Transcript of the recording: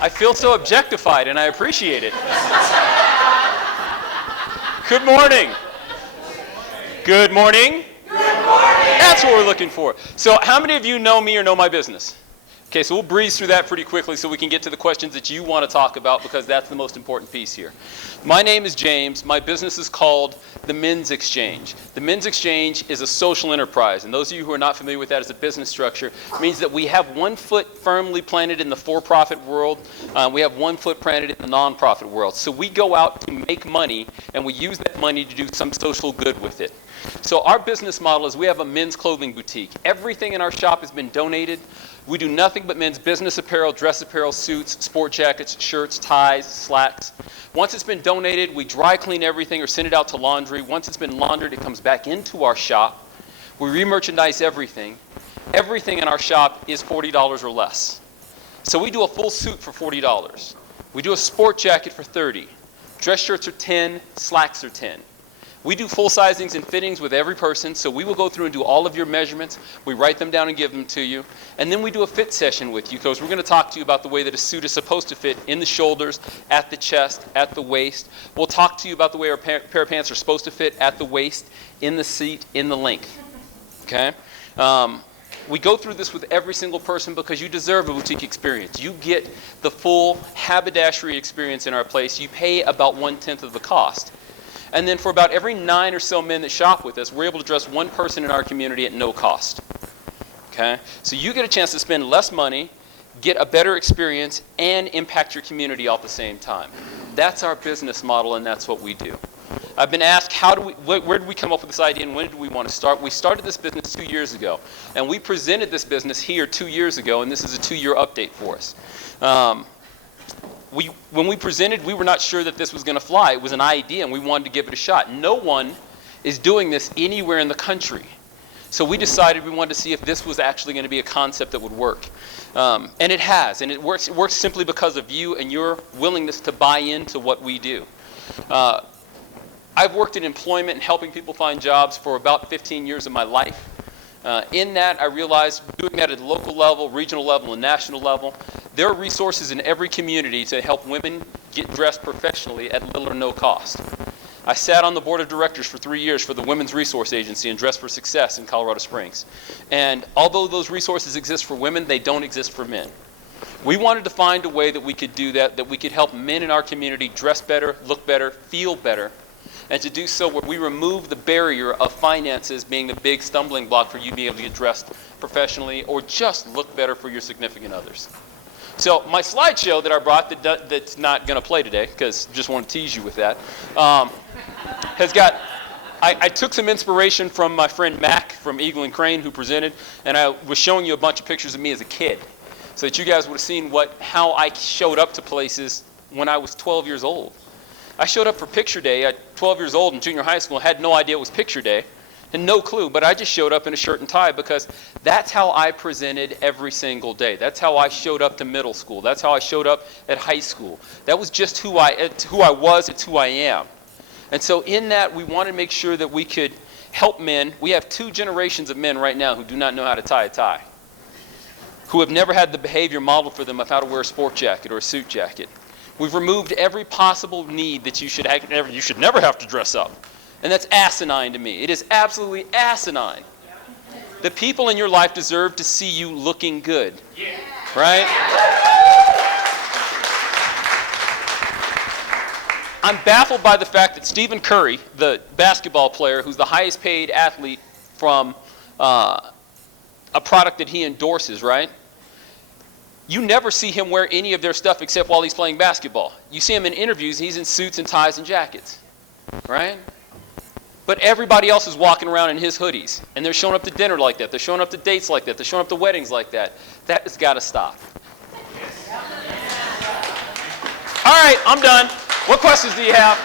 I feel so objectified, and I appreciate it. Good morning. Good morning. Good morning. That's what we're looking for. So how many of you know me or know my business? Okay, so we'll breeze through that pretty quickly so we can get to the questions that you want to talk about, because that's the most important piece here. My name is James. My business is called the Men's Exchange. The Men's Exchange is a social enterprise, and those of you who are not familiar with that as a business structure, it means that we have one foot firmly planted in the for-profit world. We have one foot planted in the non-profit world. So we go out to make money, and we use that money to do some social good with it. So our business model is we have a men's clothing boutique. Everything in our shop has been donated. We do nothing but men's business apparel, dress apparel, suits, sport jackets, shirts, ties, slacks. Once it's been donated, we dry clean everything or send it out to laundry. Once it's been laundered, it comes back into our shop. We re-merchandise everything. Everything in our shop is $40 or less. So we do a full suit for $40. We do a sport jacket for $30. Dress shirts are $10, slacks are $10. We do full sizings and fittings with every person, so we will go through and do all of your measurements. We write them down and give them to you. And then we do a fit session with you, because we're going to talk to you about the way that a suit is supposed to fit in the shoulders, at the chest, at the waist. We'll talk to you about the way our pair of pants are supposed to fit at the waist, in the seat, in the length. Okay? We go through this with every single person because you deserve a boutique experience. You get the full haberdashery experience in our place. You pay about 1/10 of the cost. And then for about every 9 or so men that shop with us, we're able to dress one person in our community at no cost. Okay? So you get a chance to spend less money, get a better experience, and impact your community all at the same time. That's our business model, and that's what we do. I've been asked, where did we come up with this idea, and when did we want to start? We started this business 2 years ago, and we presented this business here 2 years ago, and this is a 2-year update for us. When we presented, we were not sure that this was going to fly. It was an idea, and we wanted to give it a shot. No one is doing this anywhere in the country. So we decided we wanted to see if this was actually going to be a concept that would work. And it has, and it works simply because of you and your willingness to buy into what we do. I've worked in employment and helping people find jobs for about 15 years of my life. In that, I realized doing that at the local level, regional level, and national level, there are resources in every community to help women get dressed professionally at little or no cost. I sat on the board of directors for 3 years for the Women's Resource Agency and Dress for Success in Colorado Springs. And although those resources exist for women, they don't exist for men. We wanted to find a way that we could do that we could help men in our community dress better, look better, feel better, and to do so where we remove the barrier of finances being the big stumbling block for you being able to get dressed professionally or just look better for your significant others. So my slideshow that I brought that's not going to play today, because just want to tease you with that, has got, I took some inspiration from my friend Mac from Eagle and Crane who presented, and I was showing you a bunch of pictures of me as a kid so that you guys would have seen how I showed up to places when I was 12 years old. I showed up for picture day at 12 years old in junior high school, had no idea it was picture day, and no clue, but I just showed up in a shirt and tie because that's how I presented every single day. That's how I showed up to middle school. That's how I showed up at high school. That was just who I was, it's who I am. And so in that, we wanted to make sure that we could help men. We have 2 generations of men right now who do not know how to tie a tie, who have never had the behavior modeled for them of how to wear a sport jacket or a suit jacket. We've removed every possible need that you should never have to dress up. And that's asinine to me. It is absolutely asinine. The people in your life deserve to see you looking good. Right? I'm baffled by the fact that Stephen Curry, the basketball player who's the highest paid athlete from a product that he endorses, right? You never see him wear any of their stuff except while he's playing basketball. You see him in interviews, he's in suits and ties and jackets, right? But everybody else is walking around in his hoodies, and they're showing up to dinner like that. They're showing up to dates like that. They're showing up to weddings like that. That has got to stop. All right, I'm done. What questions do you have?